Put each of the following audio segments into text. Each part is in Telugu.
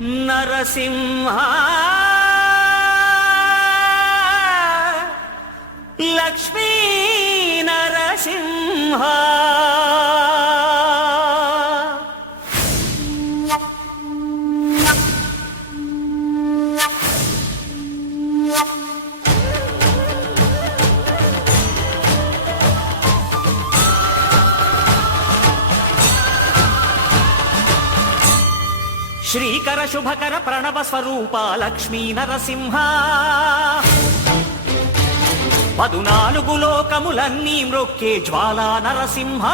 నరసింహ లక్ష్మీ నరసింహ శ్రీకర శుభకర ప్రణవ స్వరూప లక్ష్మీ నరసింహ 14 లోకములన్నీ మ్రొక్కే జ్వాలా నరసింహ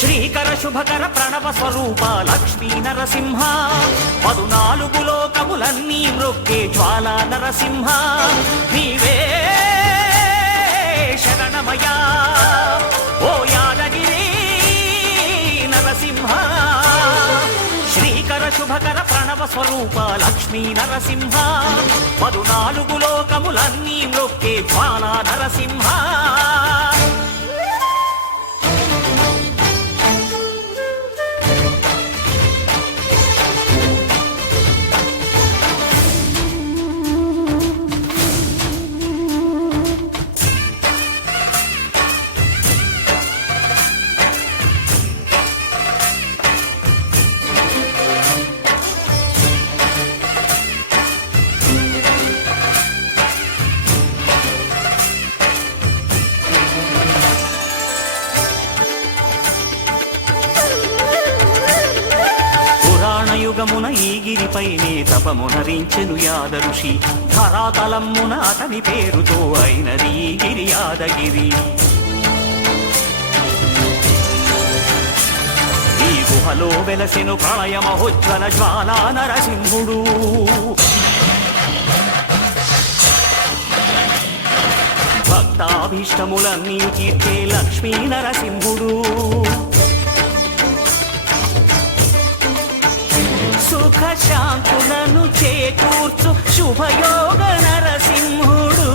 శ్రీకర శుభకర ప్రణవ స్వరూప లక్ష్మీ నరసింహ 14 లోకములన్నీ మ్రొక్కే జ్వాలా నరసింహ నీవే శరణమయా ఓ యాదగిరి నరసింహ శ్రీకర శుభకర ప్రణవ స్వరూప లక్ష్మీ నరసింహ 14 లోకములన్నీ మ్రొక్కే జ్వాలా నరసింహ యుగమున ఈ గిరిపైనే తపమునరించెను యాద ఋషి ధరాతలమ్మున అతని పేరుతో అయినది ఈ గిరి యాదగిరి ఈ గుహలో వెలసెను ప్రళయ మహోజ్వల జ్వాలా నరసింహుడు భక్తాభీష్టములన్నీ తీర్చే లక్ష్మీ నరసింహుడు సుఖ శాంతులను చేకూర్చు శుభయోగ నరసింహుడు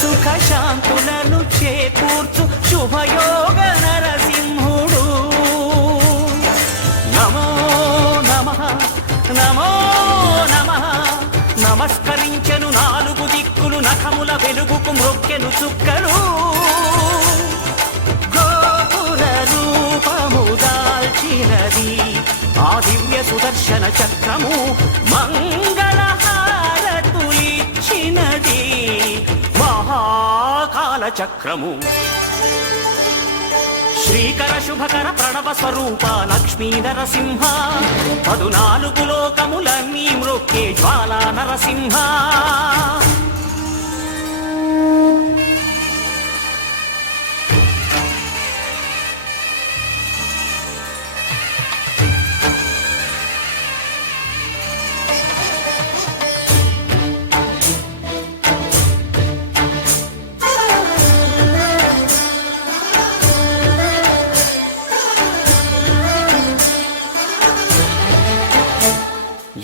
సుఖ శాంతులను చేకూర్చు శుభయోగ నరసింహుడు నమో నమః నమో నమః నమస్కరించెను 4 దిక్కులు నఖముల వెలుగుకు మ్రొక్కెను చుక్కలు గోపుర రూపము దాల్చినది ఆ దివ్య సుదర్శన చక్రము మంగళహారతులిచ్చినది మహాకాల చక్రము శ్రీకర శుభకర ప్రణవ స్వరూప లక్ష్మీ నరసింహ 14 లోకములన్నీ మ్రొక్కే జ్వాలా నరసింహ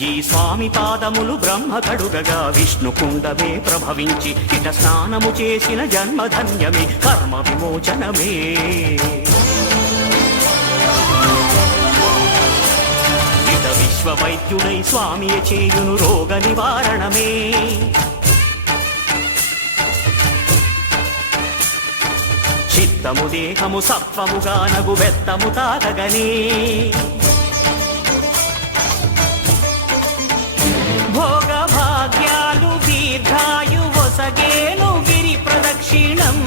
ఈ స్వామి పాదములు బ్రహ్మ కడుగగా విష్ణు కుండమే ప్రభవించి ఇట స్నానము చేసిన జన్మధన్యమే కర్మ విమోచనమే ఇట విశ్వవైద్యుడై స్వామి చేయును రోగ నివారణమే చిత్తము దేహము సత్వముగా నగు బెత్తము తాకగనే భోగ భాగ్యాలు దీర్ఘాయు వసగేను గిరి ప్రదక్షిణం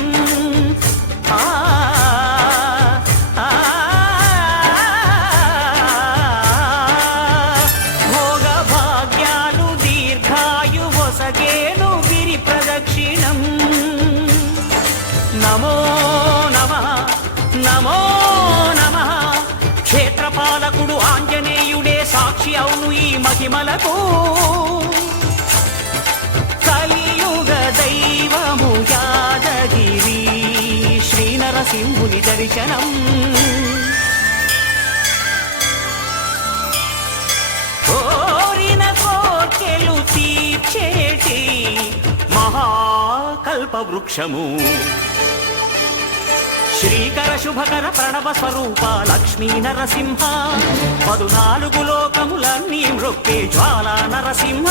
భోగ భాగ్యాలు దీర్ఘాయు వసగేను గిరి ప్రదక్షిణం నమో నమః నమో నమః క్షేత్రపాలకుడు ఆంజనేయుడే సాక్షి అవును ఈ మహిమలకు కలియుగ దైవము యాదగిరి శ్రీ నరసింహుని దర్శనం కోరిన కోర్కెలు తీర్చేటి మహాక కల్పవృక్షము శ్రీకర శుభకర ప్రణవ స్వరూప లక్ష్మీ నరసింహ 14 లోకములన్నీ మ్రొక్కే జ్వాలా నరసింహ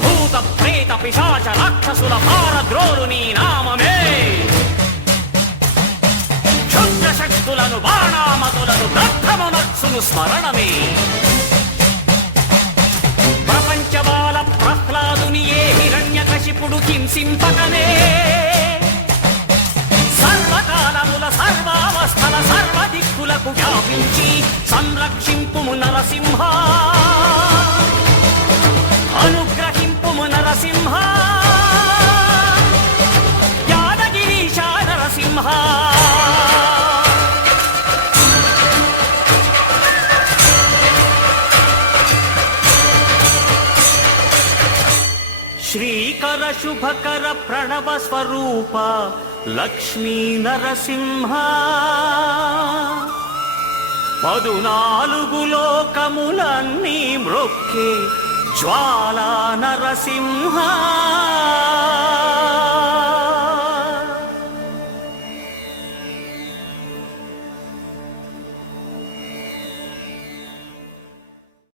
భూత ప్రేత పిశాచ రాక్షసుల పారద్రోలు నీ నామమే క్షుద్ర శక్తులను బాణామతులను దగ్ధమనర్చును స్మరణమే ప్రపంచబాల ప్రహ్లాదుని ఏ హిరణ్యకశిపుడు హింసింపకనే సర్వకాలముల సర్వావస్థల సర్వదిక్కులకు వ్యాపించి సంరక్షింపుము నరసింహ అనుగ్రహింపుము నరసింహ యాదగిరీశ నరసింహ శ్రీకర శుభకర ప్రణవ స్వరూప లక్ష్మీ నరసింహ 14 లోకములన్నీ మ్రొక్కే జ్వాలా నరసింహ